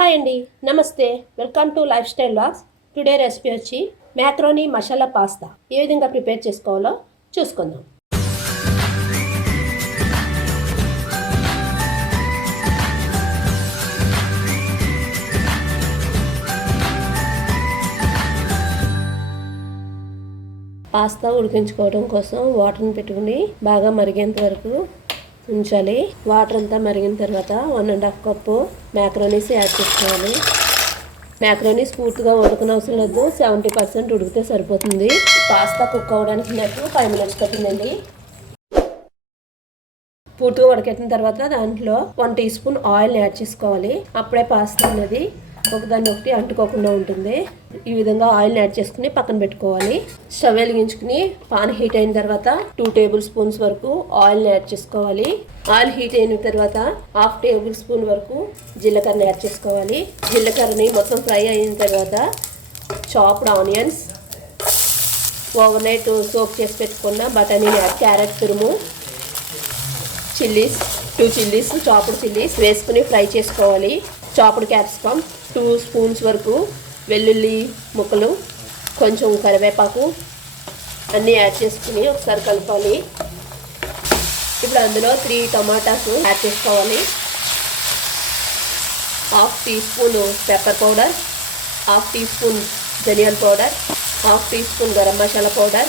Hi అండి, నమస్తే. Welcome to life style vlogs. Today recipe వచ్చి మ్యాక్రోనీ మసాలా పాస్తా ఏ విధంగా ప్రిపేర్ చేసుకోవాలో చూసుకుందాం. పాస్తా ఉడికించుకోవడం కోసం వాటర్ని పెట్టుకుని బాగా మరిగేంత వరకు ఉంచాలి. వాటర్ అంతా మరిగిన తర్వాత 1.5 కప్పు మ్యాక్రోనీస్ యాడ్ చేసుకోవాలి. మ్యాక్రోనీస్ పూర్తిగా ఉడకన అవసరం లేదు, 70% ఉడికితే సరిపోతుంది. పాస్తా కుక్ అవ్వడానికి నాకు 5 minutes పట్టిందండి. పూర్తిగా ఉడకెట్టిన తర్వాత దాంట్లో 1 టీ స్పూన్ ఆయిల్ని యాడ్ చేసుకోవాలి. అప్పుడే పాస్తా అనేది ఒకదాన్ని ఒకటి అంటుకోకుండా ఉంటుంది. ఈ విధంగా ఆయిల్ని యాడ్ చేసుకుని పక్కన పెట్టుకోవాలి. స్టవ్ వెలిగించుకుని పాన్ హీట్ అయిన తర్వాత 2 టేబుల్ స్పూన్స్ వరకు ఆయిల్ని యాడ్ చేసుకోవాలి. ఆయిల్ హీట్ అయిన తర్వాత 1/2 టేబుల్ స్పూన్ వరకు జీలకర్రని యాడ్ చేసుకోవాలి. జీలకర్రని మొత్తం ఫ్రై అయిన తర్వాత chopped onions, over night soak చేసి పెట్టుకున్న బఠానీని యాడ్, క్యారెట్ తురుము, చిల్లీస్ 2 చిల్లీస్, చాప్డ్ చిల్లీస్ వేసుకుని ఫ్రై చేసుకోవాలి. చాప్డ్ క్యాప్సికమ్ 2 స్పూన్స్ వరకు, వెల్లుల్లి ముక్కలు, కొంచెం కరివేపాకు అన్నీ యాడ్ చేసుకుని ఒకసారి కలపాలి. ఇప్పుడు అందులో 3 టమాటాస్ యాడ్ చేసుకోవాలి. 1/2 teaspoon pepper powder, 1/2 teaspoon ధనియాల powder, 1/2 teaspoon garam masala powder,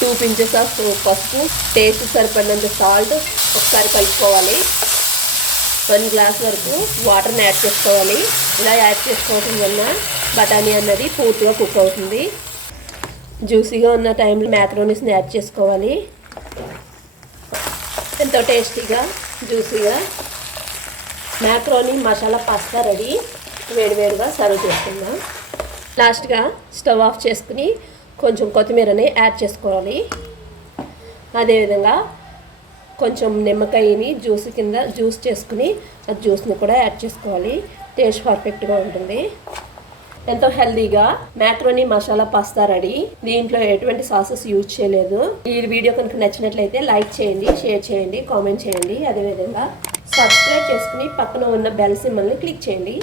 2 pinches of పసుపు, టేస్ట్ సరిపడినంత సాల్ట్ ఒకసారి కలుపుకోవాలి. 1 గ్లాస్ వరకు వాటర్ని యాడ్ చేసుకోవాలి. ఇలా యాడ్ చేసుకోవడం వల్ల బఠానీ అన్నది పూర్తిగా కుక్ అవుతుంది. జ్యూసీగా ఉన్న టైంలో మ్యాక్రోనీస్ని యాడ్ చేసుకోవాలి. ఎంతో టేస్టీగా జ్యూసీగా మ్యాక్రోనీ మసాలా పాస్తా రెడీ. వేడివేడిగా సర్వ్ చేసుకుందాం. లాస్ట్గా స్టవ్ ఆఫ్ చేసుకుని కొంచెం కొత్తిమీరని యాడ్ చేసుకోవాలి. అదేవిధంగా కొంచెం నిమ్మకాయని జ్యూస్ చేసుకుని ఆ జ్యూస్ని కూడా యాడ్ చేసుకోవాలి. టేస్ట్ పర్ఫెక్ట్గా ఉంటుంది. ఎంతో హెల్దీగా మ్యాక్రోనీ మసాలా పాస్తా రెడీ. దీంట్లో ఎటువంటి సాసెస్ యూజ్ చేయలేదు. ఈ వీడియో కనుక నచ్చినట్లయితే లైక్ చేయండి, షేర్ చేయండి, కామెంట్ చేయండి. అదేవిధంగా సబ్స్క్రైబ్ చేసుకుని పక్కన ఉన్న బెల్ సింబల్ని క్లిక్ చేయండి.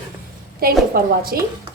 Thank you for watching.